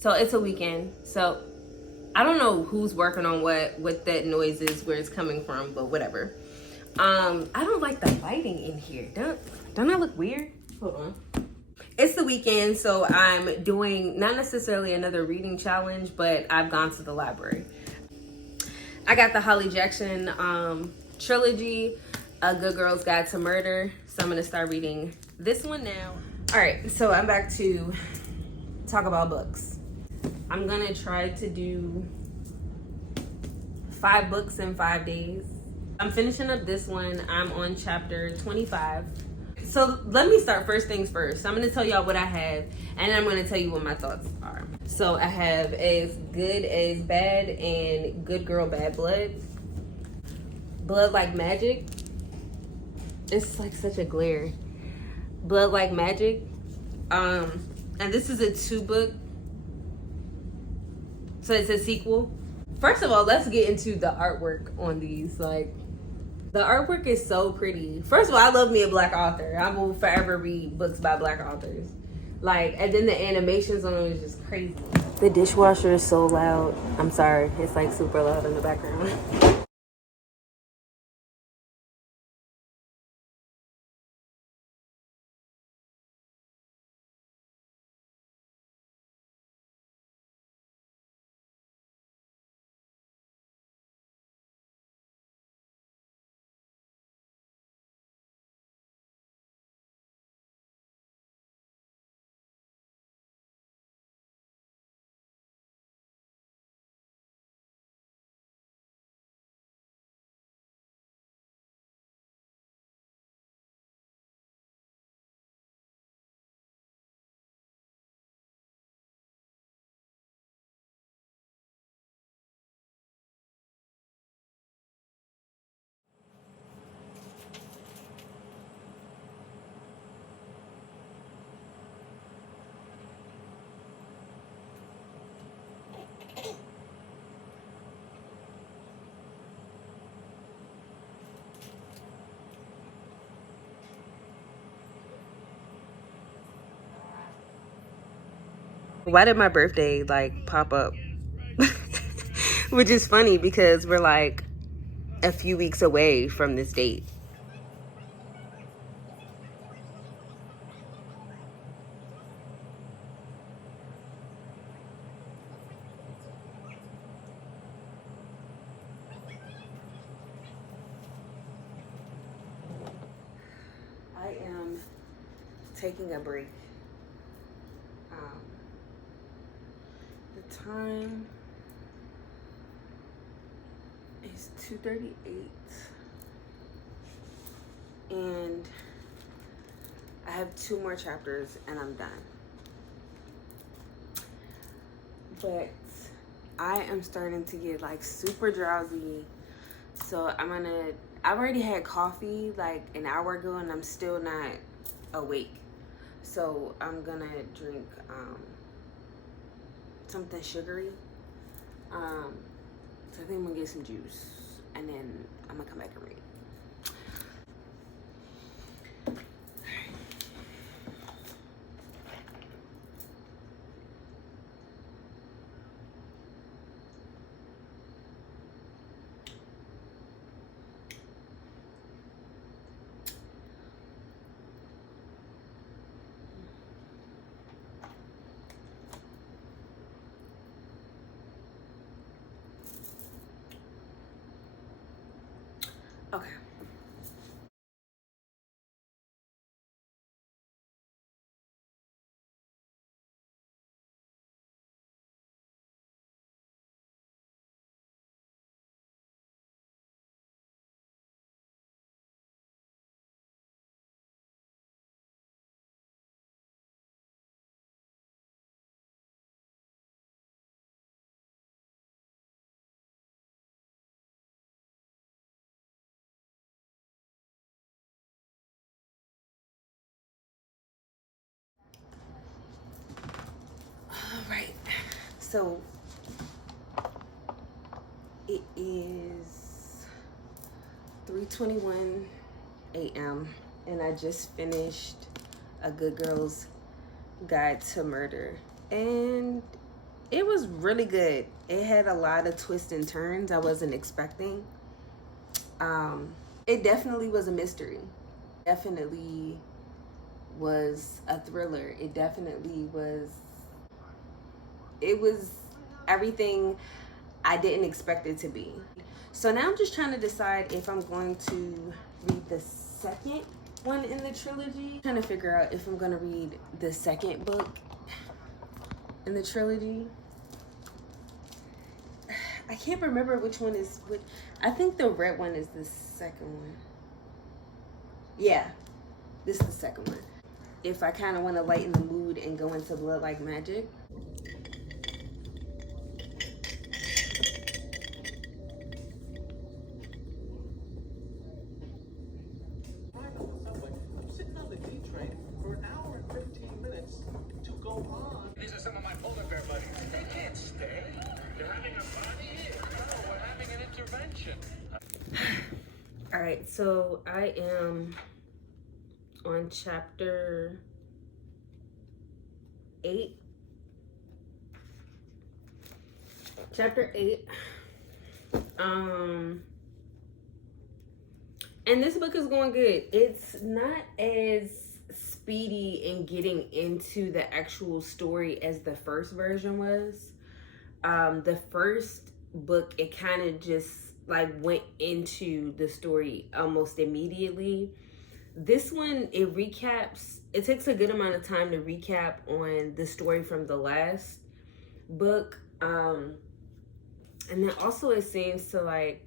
So it's a weekend. So I don't know who's working on what that noise is, where it's coming from, but whatever. I don't like the lighting in here. Don't I look weird? Hold on. It's the weekend, so I'm doing not necessarily another reading challenge, but I've gone to the library. I got the Holly Jackson trilogy, A Good Girl's Guide to Murder. So I'm gonna start reading this one now. All right, so I'm back to talk about books. I'm gonna try to do 5 books in 5 days. I'm finishing up this one. I'm on chapter 25. So let me start first things first. I'm going to tell y'all what I have, and then I'm going to tell you what my thoughts are. So I have As Good as Bad and Good Girl Bad Blood. Blood Like Magic. It's like such a glare. Blood Like Magic. And this is a 2-book. So it's a sequel. First of all, let's get into the artwork on these. Like, the artwork is so pretty. First of all, I love me a black author. I will forever read books by black authors. Like, and then the animations on them is just crazy. The dishwasher is so loud. I'm sorry. It's like super loud in the background. Why did my birthday like pop up? Which is funny because we're like a few weeks away from this date. I am taking a break. The time is 2:38, and I have 2 more chapters and I'm done. But I am starting to get like super drowsy, so I've already had coffee like an hour ago and I'm still not awake. So I'm gonna drink something sugary. So I think I'm gonna get some juice and then I'm gonna come back and read. Okay. All right. So it is 3:21 a.m. and I just finished A Good Girl's Guide to Murder. And It was really good. It had a lot of twists and turns I wasn't expecting. It definitely was a mystery. Definitely was a thriller. It was everything I didn't expect it to be. So now I'm just trying to decide if I'm going to read the second one in the trilogy. I'm trying to figure out if I'm going to read the second book in the trilogy. I can't remember which one is which. I think the red one is the second one. Yeah, this is the second one. If I kind of want to lighten the mood and go into Blood Like Magic. These are some of my polar bear buddies. They can't stay. They're having a party here. No, we're having an intervention. All right, so I am on chapter 8. Chapter 8. And this book is going good. It's not as speedy in getting into the actual story as the first version was. The first book, it kind of just like went into the story almost immediately. This one, it recaps. It takes a good amount of time to recap on the story from the last book. And then also it seems to like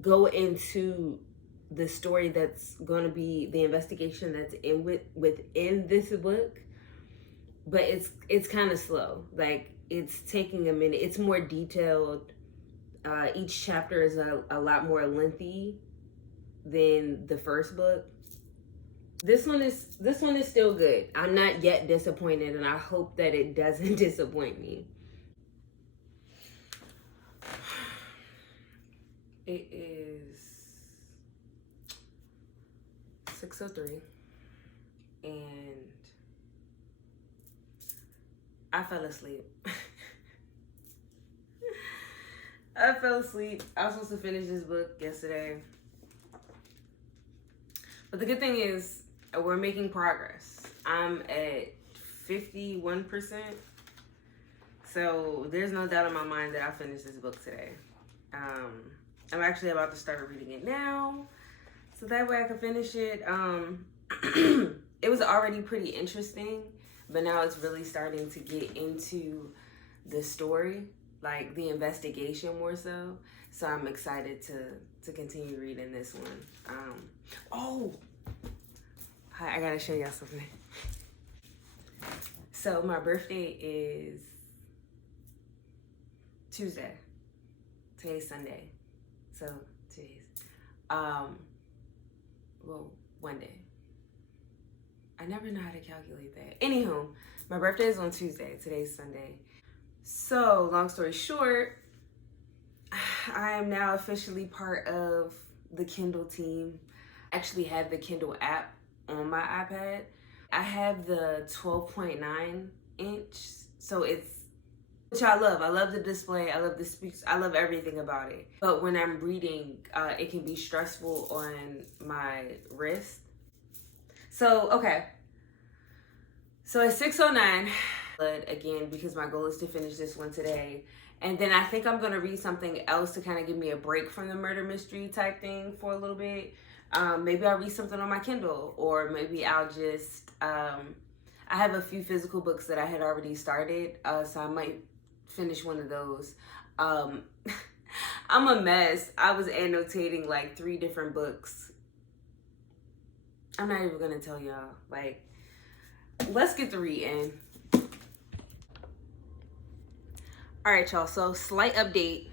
go into the story that's going to be the investigation that's within this book, but it's kind of slow. Like, it's taking a minute. It's more detailed. Each chapter is a lot more lengthy than the first book. This one is still good. I'm not yet disappointed, and I hope that it doesn't disappoint me. It is 6:03 and I fell asleep. I fell asleep. I was supposed to finish this book yesterday. But the good thing is we're making progress. I'm at 51%. So there's no doubt in my mind that I'll finish this book today. I'm actually about to start reading it now, so that way I can finish it. It was already pretty interesting, but now it's really starting to get into the story, like the investigation more so. So I'm excited to continue reading this one. Oh, I gotta show y'all something. So my birthday is Tuesday. Today's Sunday. So today's well, one day. I never know how to calculate that. Anywho, my birthday is on Tuesday. Today's Sunday. So long story short, I am now officially part of the Kindle team. I actually have the Kindle app on my iPad. I have the 12.9 inch, so it's, which I love. I love the display. I love the speech. I love everything about it. But when I'm reading, it can be stressful on my wrist. So, okay. So at 6:09, but again, because my goal is to finish this one today. And then I think I'm going to read something else to kind of give me a break from the murder mystery type thing for a little bit. Maybe I'll read something on my Kindle, or maybe I'll just, I have a few physical books that I had already started, so I might finish one of those. I'm a mess. I was annotating like 3 different books. I'm not even gonna tell y'all. Like, let's get to reading. All right, y'all, so slight update.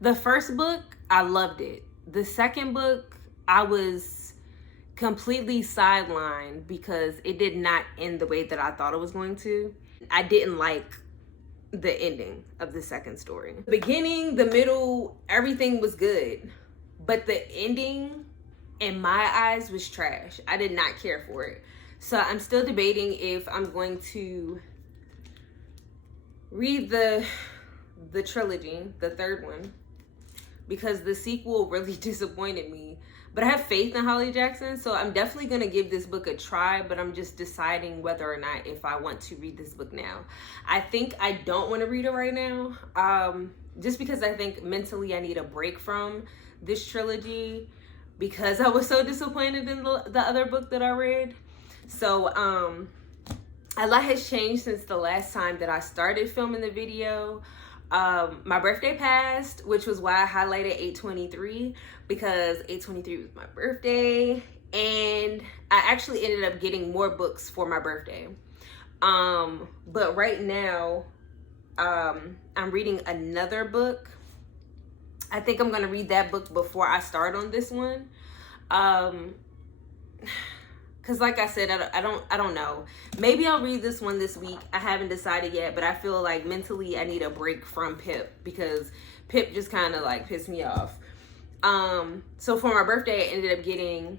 The first book, I loved it. The second book, I was completely sidelined because it did not end the way that I thought it was going to. I didn't like the ending of the second story. The beginning, the middle, everything was good. But the ending, in my eyes, was trash. I did not care for it. So I'm still debating if I'm going to read the trilogy, the third one, because the sequel really disappointed me. But I have faith in Holly Jackson, so I'm definitely going to give this book a try, but I'm just deciding whether or not if I want to read this book now. I think I don't want to read it right now, just because I think mentally I need a break from this trilogy because I was so disappointed in the other book that I read. So a lot has changed since the last time that I started filming the video. My birthday passed, which was why I highlighted 8/23, because 8/23 was my birthday, and I actually ended up getting more books for my birthday. But right now, I'm reading another book. I think I'm gonna read that book before I start on this one. Cause like I said, I don't know. Maybe I'll read this one this week. I haven't decided yet, but I feel like mentally I need a break from Pip because Pip just kind of like pissed me off. So for my birthday, I ended up getting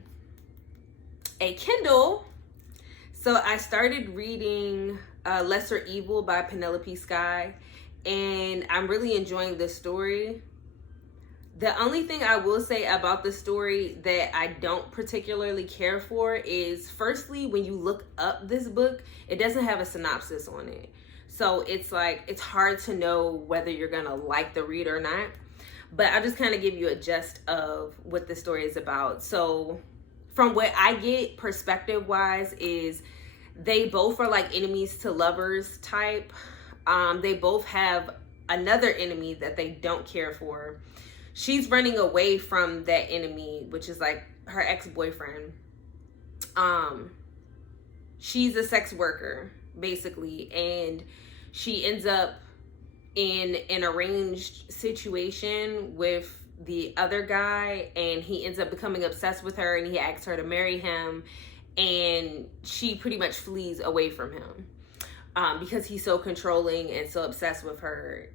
a Kindle. So I started reading Lesser Evil by Penelope Sky, and I'm really enjoying the story. The only thing I will say about the story that I don't particularly care for is, firstly, when you look up this book, it doesn't have a synopsis on it. So it's like, it's hard to know whether you're gonna like the read or not. But I'll just kind of give you a gist of what the story is about. So from what I get perspective-wise is they both are like enemies to lovers type. They both have another enemy that they don't care for. She's running away from that enemy, which is like her ex-boyfriend. She's a sex worker, basically, and she ends up in an arranged situation with the other guy, and he ends up becoming obsessed with her, and he asks her to marry him, and she pretty much flees away from him because he's so controlling and so obsessed with her.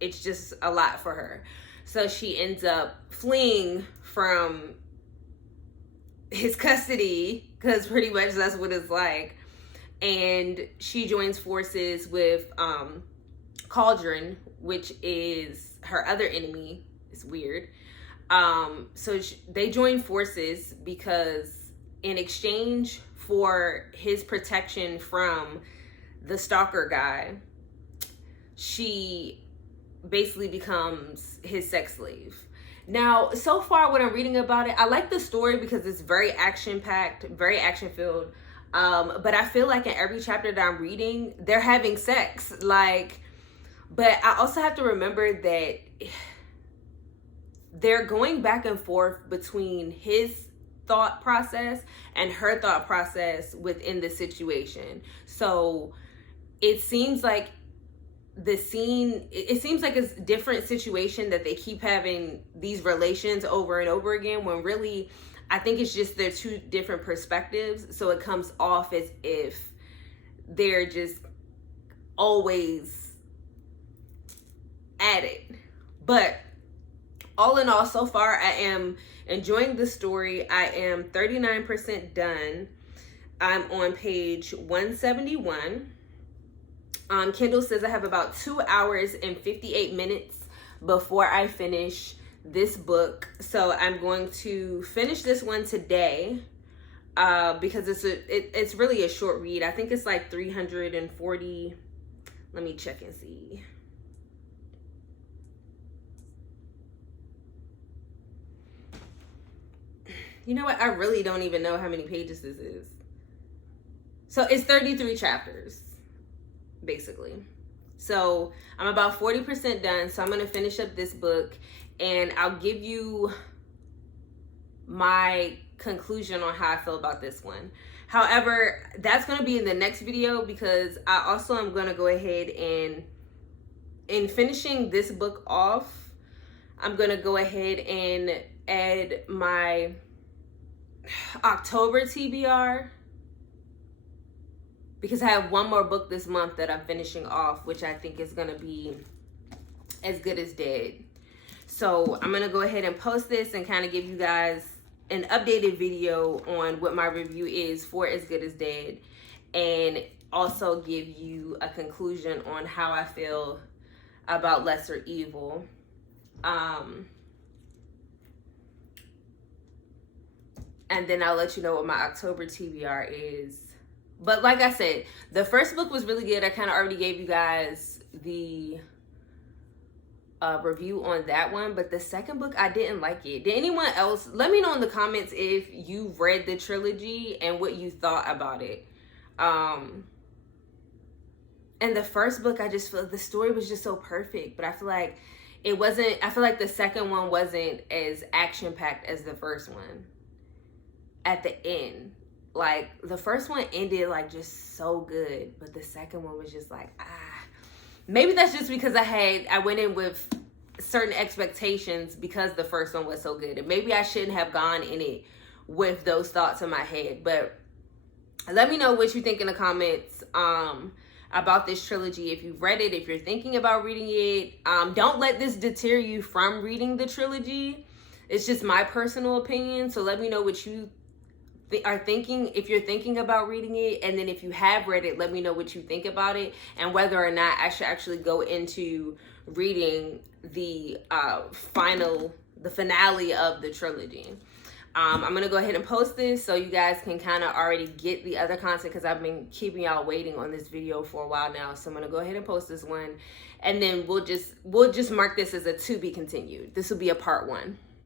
It's just a lot for her. So she ends up fleeing from his custody, because pretty much that's what it's like. And she joins forces with Cauldron, which is her other enemy. It's weird. So they join forces because in exchange for his protection from the stalker guy, she basically becomes his sex slave. Now, so far what I'm reading about it, I like the story because it's very action-packed, very action-filled. But I feel like in every chapter that I'm reading, they're having sex. But I also have to remember that they're going back and forth between his thought process and her thought process within the situation. So it seems like it seems like it's a different situation that they keep having these relations over and over again, when really I think it's just they're two different perspectives. So it comes off as if they're just always at it. But all in all, so far I am enjoying the story. I am 39% done. I'm on page 171. Kindle says I have about 2 hours and 58 minutes before I finish this book. So I'm going to finish this one today because it's really a short read. I think it's like 340. Let me check and see. You know what? I really don't even know how many pages this is. So it's 33 chapters, basically. So I'm about 40% done. So I'm going to finish up this book and I'll give you my conclusion on how I feel about this one. However, that's going to be in the next video, because I also am going to go ahead and in finishing this book off, I'm going to go ahead and add my October TBR, because I have one more book this month that I'm finishing off, which I think is going to be as good as dead. So I'm going to go ahead and post this and kind of give you guys an updated video on what my review is for As Good as Dead, and also give you a conclusion on how I feel about Lesser Evil. And then I'll let you know what my October TBR is. But like I said, the first book was really good. I kind of already gave you guys the review on that one, but the second book, I didn't like it. Did anyone else? Let me know in the comments if you've read the trilogy and what you thought about it. And the first book, I just feel the story was just so perfect, but I feel like it wasn't. I feel like the second one wasn't as action-packed as the first one at the end. Like, the first one ended like just so good, but the second one was just like, maybe that's just because I went in with certain expectations because the first one was so good, and maybe I shouldn't have gone in it with those thoughts in my head. But let me know what you think in the comments about this trilogy. If you've read it, if you're thinking about reading it, don't let this deter you from reading the trilogy. It's just my personal opinion, so let me know what you are thinking, if you're thinking about reading it, and then if you have read it, let me know what you think about it and whether or not I should actually go into reading the finale of the trilogy. I'm gonna go ahead and post this so you guys can kind of already get the other content, because I've been keeping y'all waiting on this video for a while now. So I'm gonna go ahead and post this one, and then we'll just mark this as a to be continued. This will be a part 1.